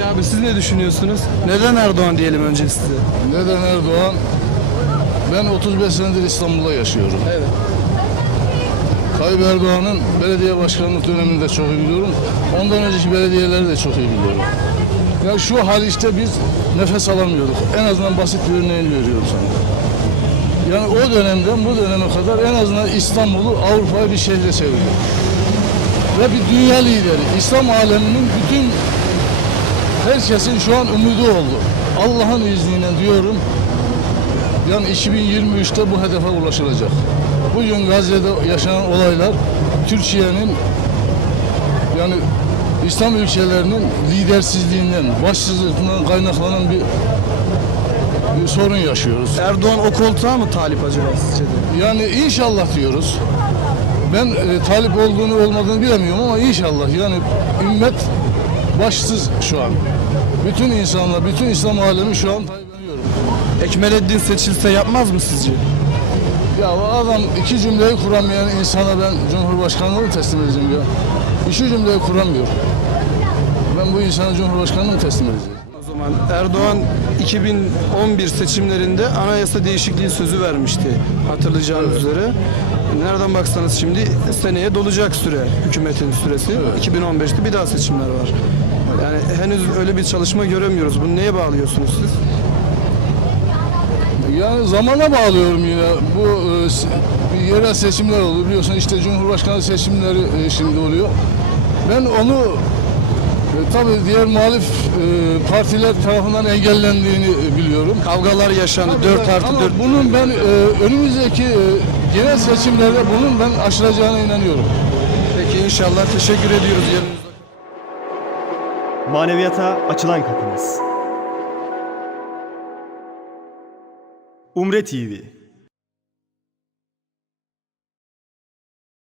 Peki abi siz ne düşünüyorsunuz? Neden Erdoğan diyelim önce size? Neden Erdoğan? Ben 35 senedir İstanbul'da yaşıyorum. Evet. Tayyip Erdoğan'ın belediye başkanlık dönemini de çok iyi biliyorum. Ondan önceki belediyeleri de çok iyi biliyorum. Ya şu Haliç'te biz nefes alamıyorduk. En azından basit bir örneğini veriyorum sana. Yani o dönemden bu döneme kadar en azından İstanbul'u Avrupa'ya bir şehre çevirdi. Ve bir dünya lideri. İslam aleminin bütün herkesin şu an umudu oldu. Allah'ın izniyle diyorum yani 2023'te bu hedefe ulaşılacak. Bugün Gazze'de yaşanan olaylar Türkiye'nin yani İslam ülkelerinin lidersizliğinden, başsızlığından kaynaklanan bir, bir sorun yaşıyoruz. Erdoğan o koltuğa mı talip acaba sizce de? Yani inşallah diyoruz. Ben e, talip olduğunu olmadığını bilemiyorum ama inşallah yani ümmet başsız şu an. Bütün insanlar, bütün İslam alemi şu an tayyiplenüyorum. Ekmeleddin seçilse yapmaz mı sizce? Ya o adam iki cümleyi kuramayan insana ben Cumhurbaşkanlığı teslim edeceğim ya. İki cümleyi kuramıyor. Ben bu insana Cumhurbaşkanlığı teslim edeceğim? O zaman Erdoğan 2011 seçimlerinde anayasa değişikliği sözü vermişti hatırlayacağınız üzere. Nereden baksanız şimdi seneye dolacak süre, hükümetin süresi. 2015'te bir daha seçimler var. Yani henüz öyle bir çalışma göremiyoruz. Bunu neye bağlıyorsunuz siz? Yani zamana bağlıyorum yine. Bu e, yerel seçimler oluyor biliyorsun işte Cumhurbaşkanı seçimleri e, şimdi oluyor. Ben onu e, tabii diğer muhalif e, partiler tarafından engellendiğini e, biliyorum. Kavgalar yaşandı. Tabii 4 ben- artı ama 4. Bunun ben e, önümüzdeki e, genel seçimlerde bunun ben aşılacağına inanıyorum. Peki inşallah teşekkür ediyoruz. Yanınızda Maneviyata açılan kapınız. Umre TV